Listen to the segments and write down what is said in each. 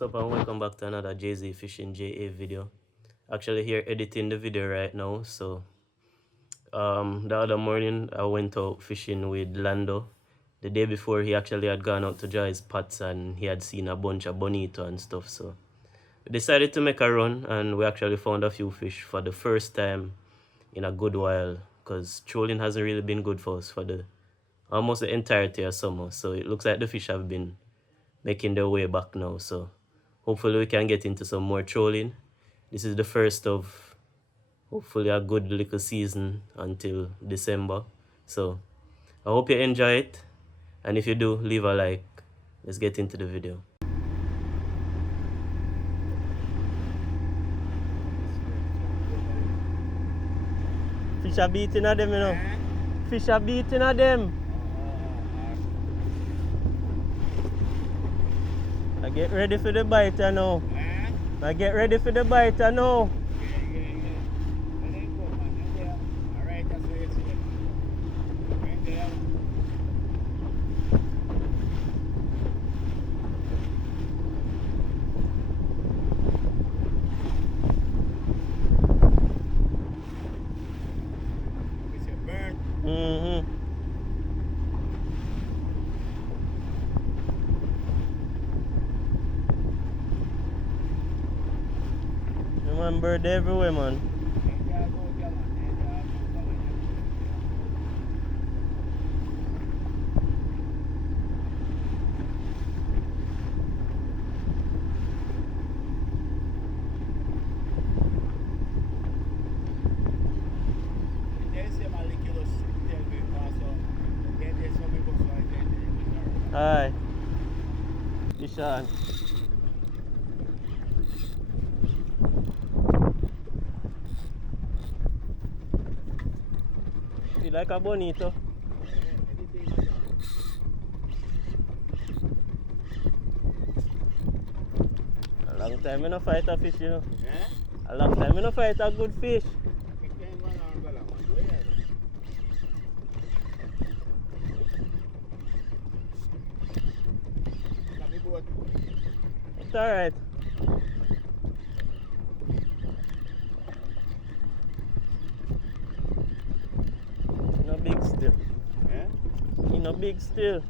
What's up and welcome back to another JZ Fishing JA video. Actually here editing the video right now. So the other morning I went out fishing with Lando. The day before he actually had gone out to dry his pots and he had seen a bunch of bonito and stuff. So we decided to make a run and we actually found a few fish for the first time in a good while, because trolling hasn't really been good for us for the almost the entirety of summer. So it looks like the fish have been making their way back now. So hopefully we can get into some more trolling. This is the first of hopefully a good little season until December. So I hope you enjoy it, and if you do, leave a like. Let's get into the video. Fish are beating at them, you know. Fish are beating at them. I get ready for the bite now. I get ready for the bite now. Man, bird everywhere, man. Aye. Ishan. You like a bonito? A long time I no fight a fish, you know. A long time I no fight a good fish. It's alright. No big still. You know big still.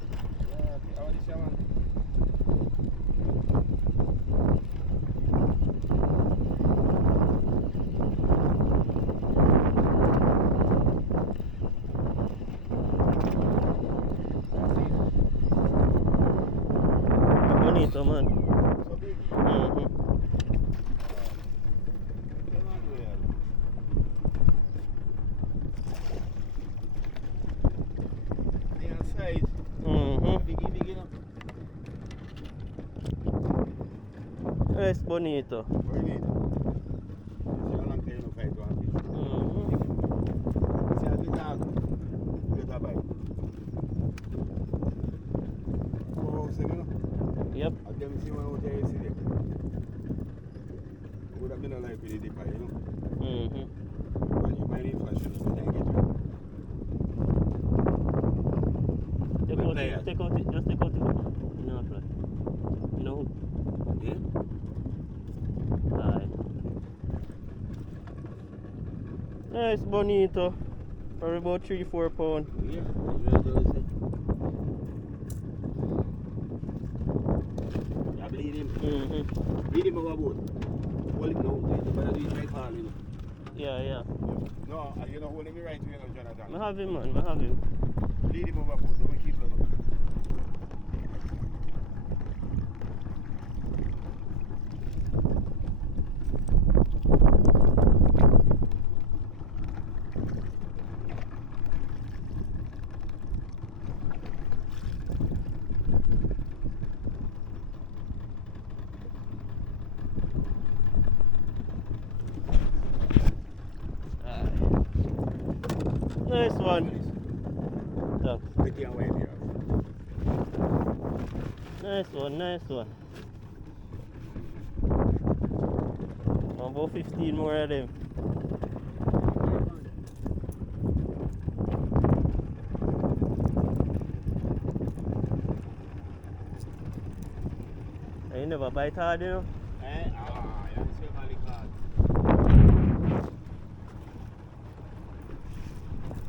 Bonito, man. So big. Yes, bonito. Bonito. See how long can you fight one fish? See how big dog get a bite. Oh, see me now? Yep. I them see one out there yesterday. Would have been a like with the dipper, you know? But you might need flash, you know, get it. Take out it, just take out the hook. You know, fly. You know hook. Yeah? Aye. Nice bonito. Probably about 3-4 pounds. Yeah. You bleed him. Bleed him overboard. Hold him now. You better do it right hand, you know. Yeah. No, you know, hold him right way, you know, Jonathan. I have him, man. I have him. Lead him overboard. Don't keep him up. Nice one. Thanks. Pretty and wide here. Nice one. About 15 more of them. never bite hard, you know. Eh? Ah, you see my cards.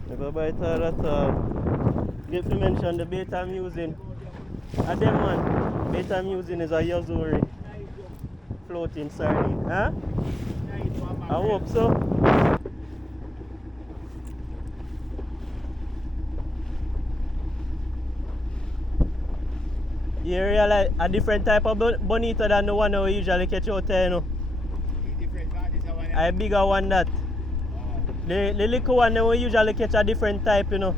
Never bite hard at all. Get to mention the bait I'm using. And them man, bait I'm using is a Yazuri floating sardine. Huh? I hope so. You realize a different type of bonito than the one we usually catch out there, you know. A bigger one that. The little one that we usually catch a different type, you know.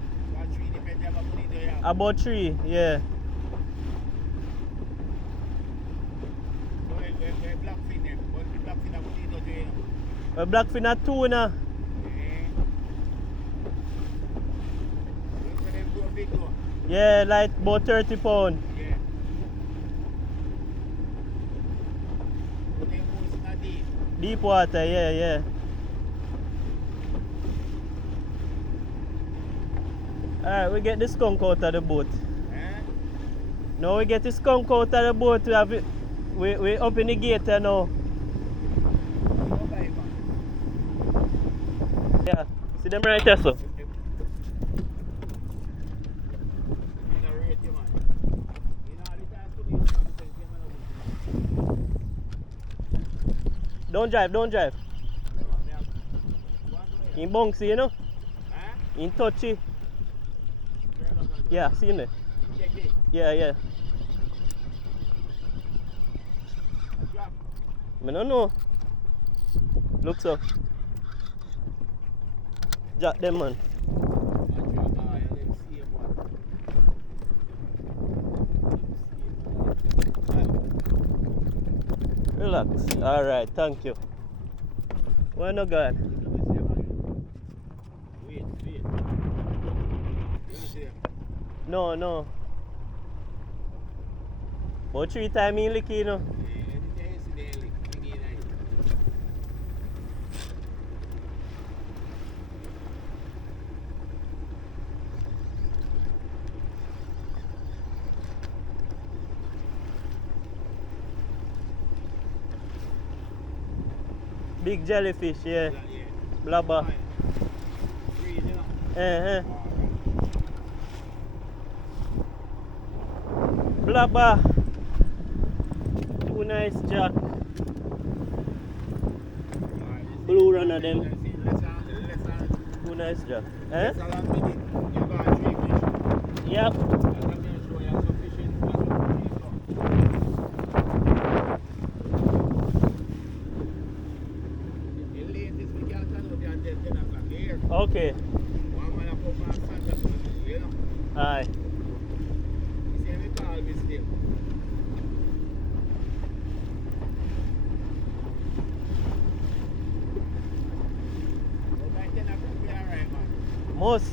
About 3, yeah. A blackfin at 2 now. Yeah, like about 30 pounds. Yeah. Deep water, yeah, yeah. Alright, we get the skunk out of the boat. Eh? Now we get the skunk out of the boat. We have it. We up in the gate now. Yeah, see them right there, so. Don't drive, don't drive. In bouncy, you know? In touchy. Yeah, see me. Yeah, yeah. I don't know. Look so. Jack them, man. Relax. Alright, thank you. Why not God? Wait. No, no. But 3 times in licky, you know. Big jellyfish, yeah. Blubber. Blubber. Too nice, Jack. Blue run of them. Too nice, Jack. Eh? Yep. Okay. Aye. Most.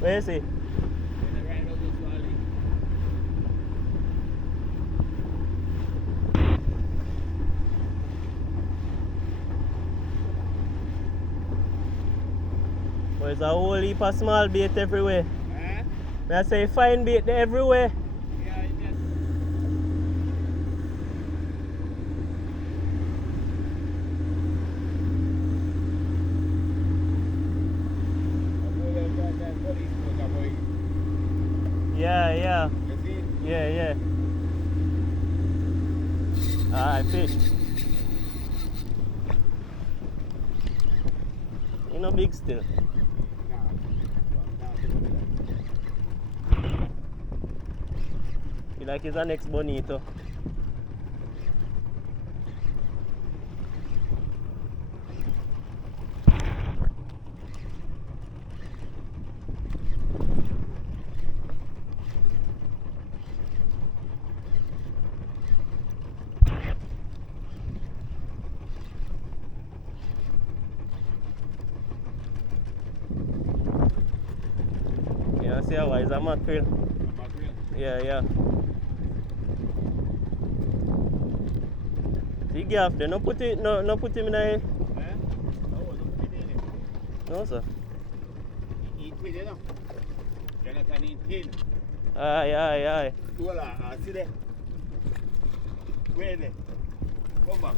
Where is he? There's a whole heap of small bait everywhere. I say fine bait everywhere. Yeah. Yeah. Alright, fish. You know big still. You like it's our next bonito. Yeah, see how it's a mackerel. Yeah. See gaff there, no put him in a No, sir. Eat tin, you know. Jonathan eat tin. Aye. Hold on, see there. Where is it? Come back.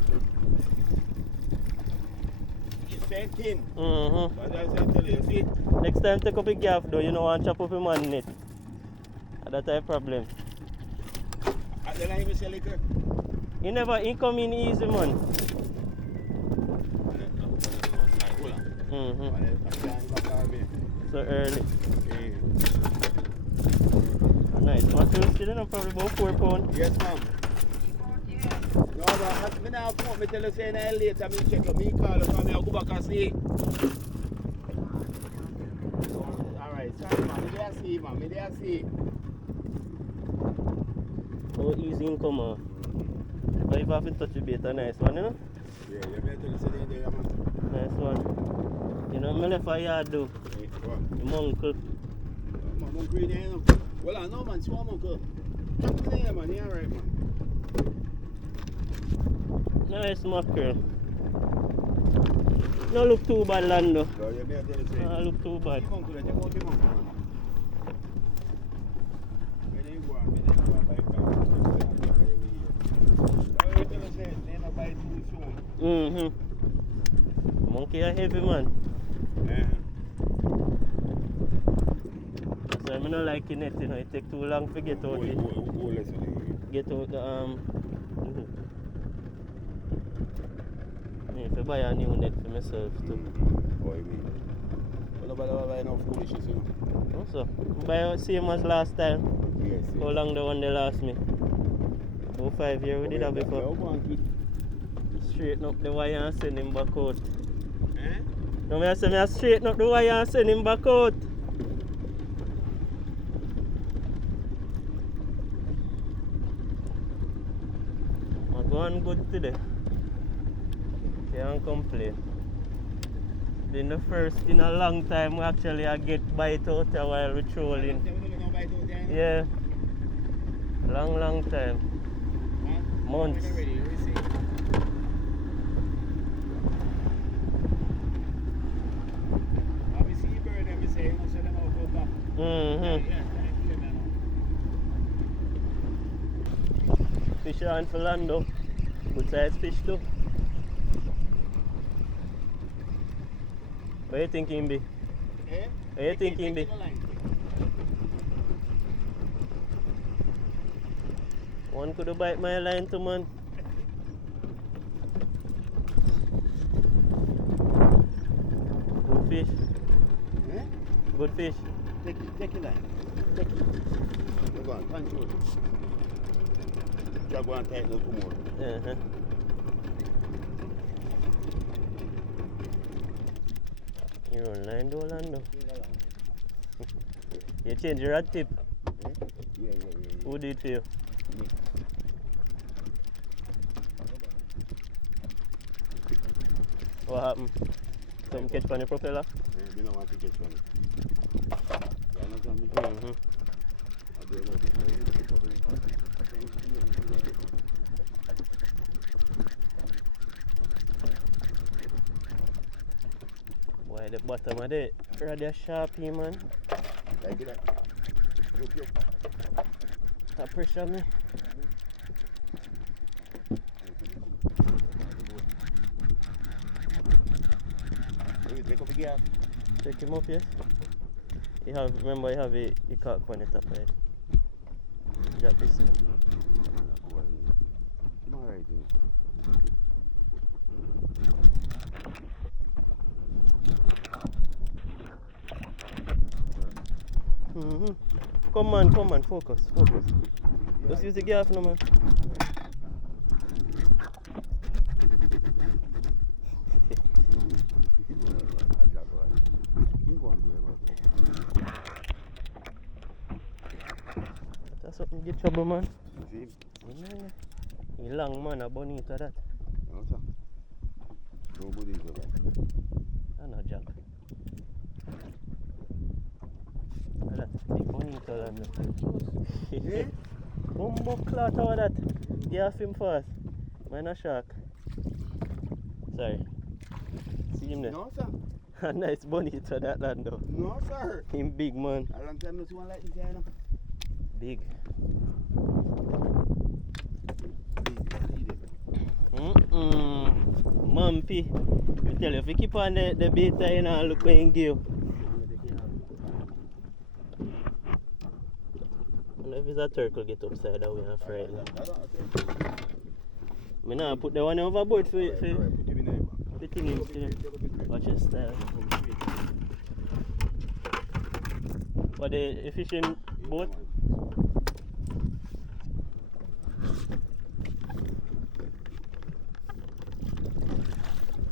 It's saying tin. But I said tell you, see? Next time take up a gaff though, you know want chop up a man in it. That's a problem. At the line, you say liquor? He come in easy, man. Hold on. So early. Okay. Nice. What you still know? Probably about 4 pounds. Yes, ma'am. No, but I now phone me tell you say now later, me check up, me call you, me I'll go back and see. Alright, sorry man, me there see, man, me there see. Oh, easy income, man. But if I have to touch a bait, a nice one, you know? Yeah, you better tell you say they there, man. Nice one. You know, me left a yard though. What? My uncle. My uncle in there, you know. Well, I know, man, small uncle. Come in there, man, you alright, man. Nice mackerel. No look too bad, Lando. No, you better tell you say. No look too bad. Take uncle, take out the uncle, man. Where they go, by car. You tell you say, they not buy too soon. Monkey a heavy, man. So I don't like it, you know, it take too long to get out it. Get out the I need to buy a new net for myself too. What you mean? Well, nobody buy no foolishness, you know. Also, buy same as last time. Yes. How long the one they last me? Oh, 5 years we did that before. Straighten up the wire and send him back out. Eh? No, I say I straighten up the wire and send him back out. I'm going good today. Can't complain. Been the first in a long time we actually get bite out there while we're trolling. Yeah. Long time. Months. Fish on for Lando. Good size fish too. What are you thinking, B? What are you thinking, B? One could have bite my line too, man. Good fish. Good fish. Take your line. Take it. Go on, control it. Just go and tighten up more. You run line though, Lando. You change your rod tip. Yeah. Who did it for you? Me. What happened? Some catch on the propeller? We don't want to catch one. Why the bottom of the rather sharpy, man? Like that. Look. That pressure me. Take up the gas. Check him up, yes? Remember, you have a cork on the top of it. Drop this in. I'm alright. Come on, focus. Just use the gaff now, man. That's something get trouble, man. You see? You long, man, a Bonito that. No, sir. No Bonito that. I know, Jack. That's the Bonito that. Bumbo clot over that. Gaff him first. Man a shark. Sorry. See him there? No, sir. A nice bonito that Lando. No, sir. Him big, man. A long time no see one like this, you know. Big. Mumpy. I tell you, if you keep on the beta, you know, look where you give. And if it's a turtle get upside that way and frightened. I now put the one overboard for it. Put him in. Watch your style. What the fishing boat?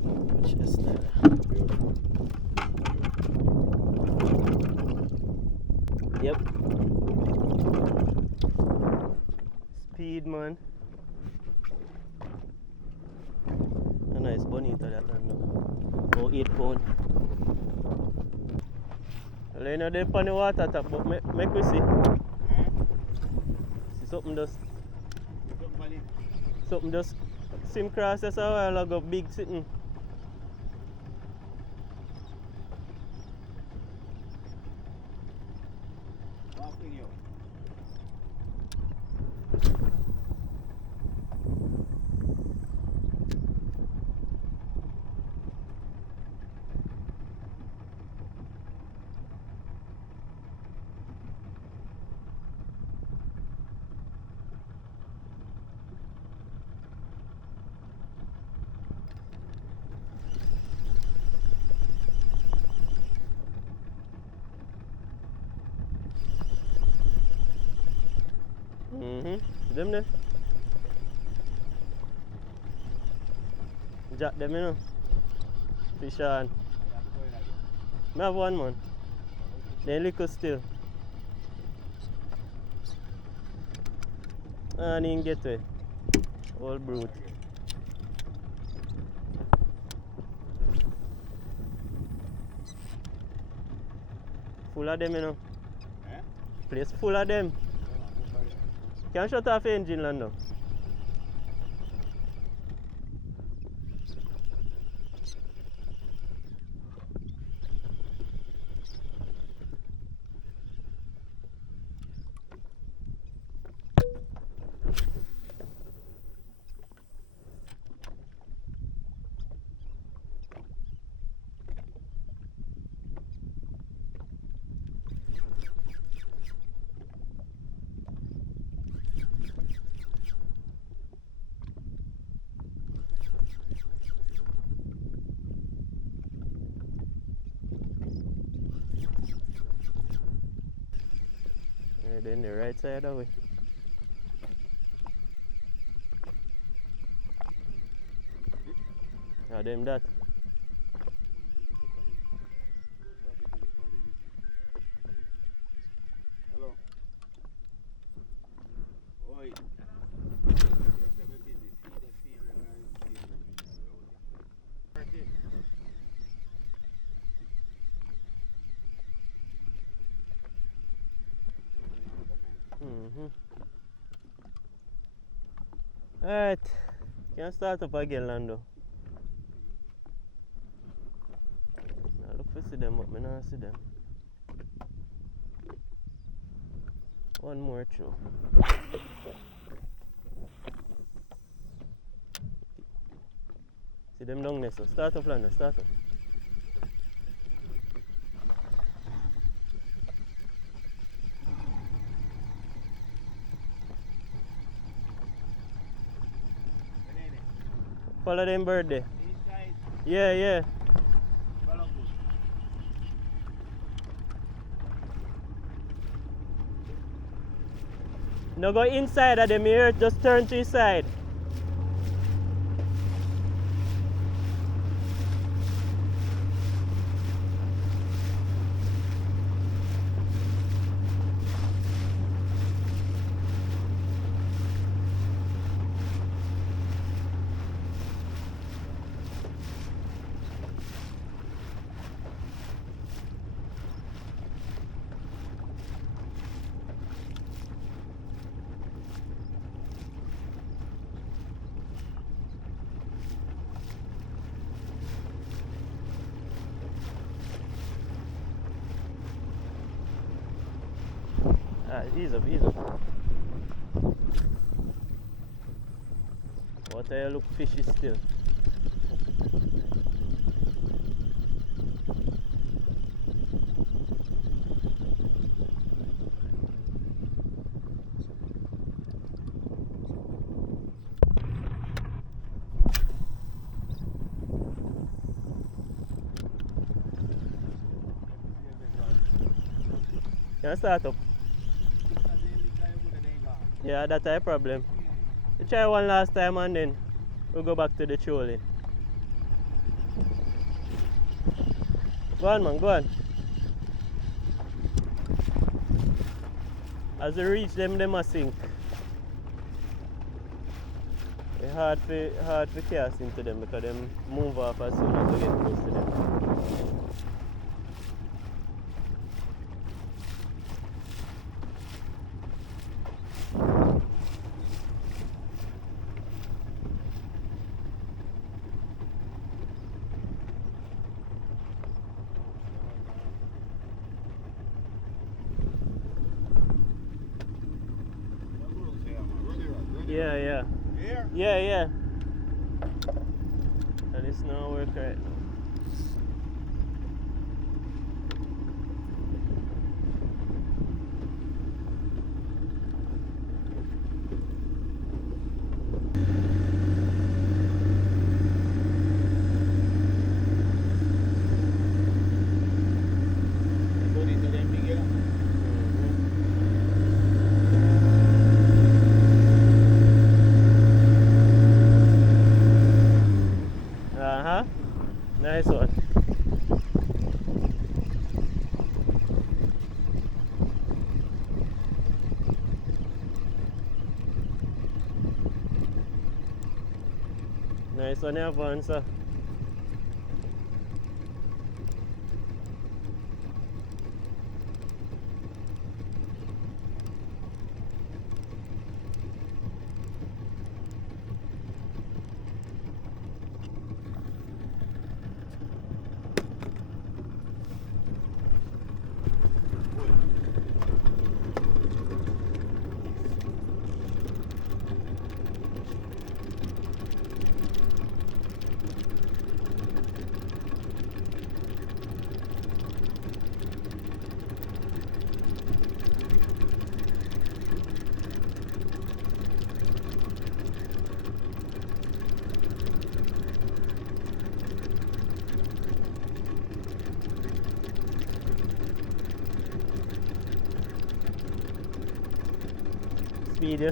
Watch your style. Yep. Speed, man. A nice bonito that one now. About 8 pounds. Well, you know they're on the water top, but make we see. See something just swim across this a while ago, big sitting. Them there. Jack them, you know. Fish on. I have one, man. They liquor still. And he didn't get to it. All brute. Full of them, you know. Place full of them. Can you shut off the engine, Lando? Then the right side of it. Now them that. Hello. Oi. Alright, can start up again, Lando. I look for see them, but I don't see them. One more throw. See them down there, so start up, Lando, start up. Follow them bird there. Inside. Yeah. Follow good. No go inside of them here, just turn to his side. ease up, ease up. Water look fishy still. Can I start up? Yeah, that's a problem. We try one last time and then we'll go back to the trolling. Go on, man, go on. As we reach them must sink. It's hard for cast into them because them move off as soon as we get close to them. Yeah. Here? Yeah. And it's not work right now. Bonito them big, yeah? Nice one. Nice one, everyone, sir.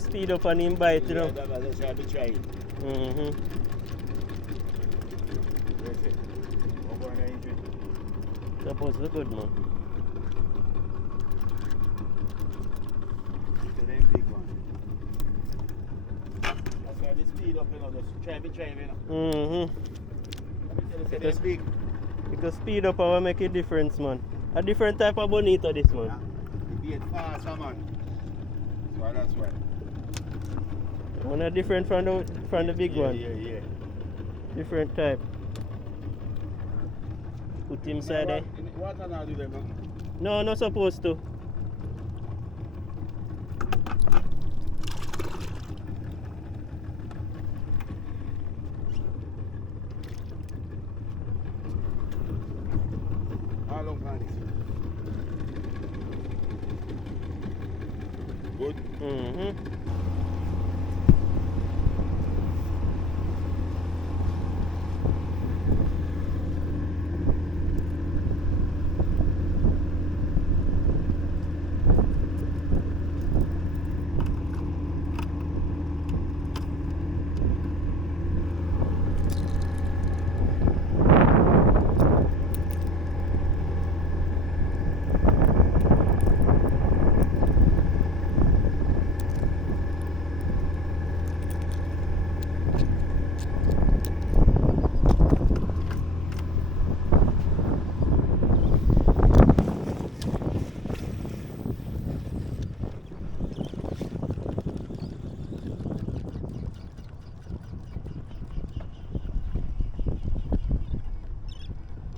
Speed up on him bite, you know. Yeah, that's what I be trying. That's it. Over on the engine. Supposed to be good, man. It's a damn big one. That's why they speed up, you know. Just try, you know. It's a damn big. Because speed up will make a difference, man. A different type of bonito, this man. Yeah. It be faster, man. So that's why. One are different from the big one. Yeah. Different type. Put him inside there. What can I do them, man? No, not supposed to. How long can this? Good?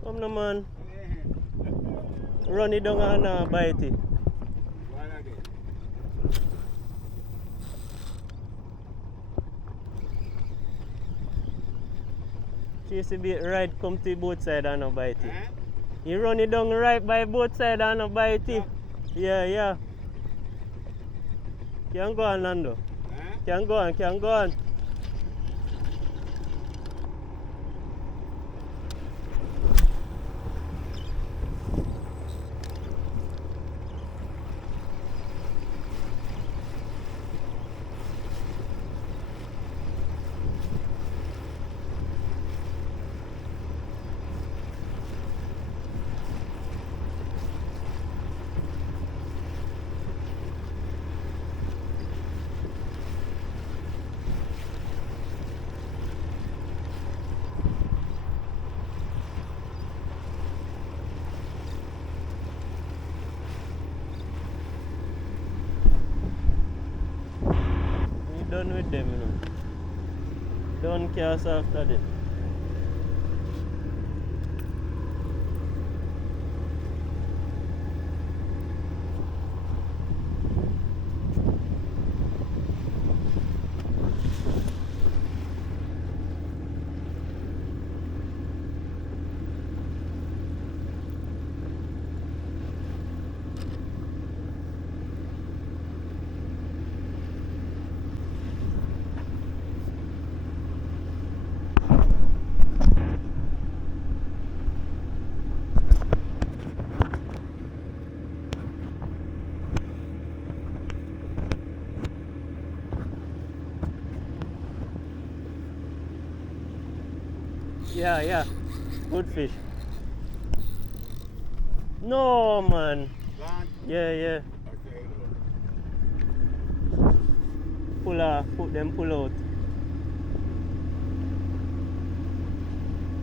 Come no man. Run it down and bite it. Chase bait right come to both side and no bite it. Eh? You run it down right by both side and no bite it. Yeah. Can go on, Lando. Eh? Can go on. We done with them, you know. Don't cast after them. Yeah. Good fish. No, man. Land. Yeah. Okay, Pull them pull out.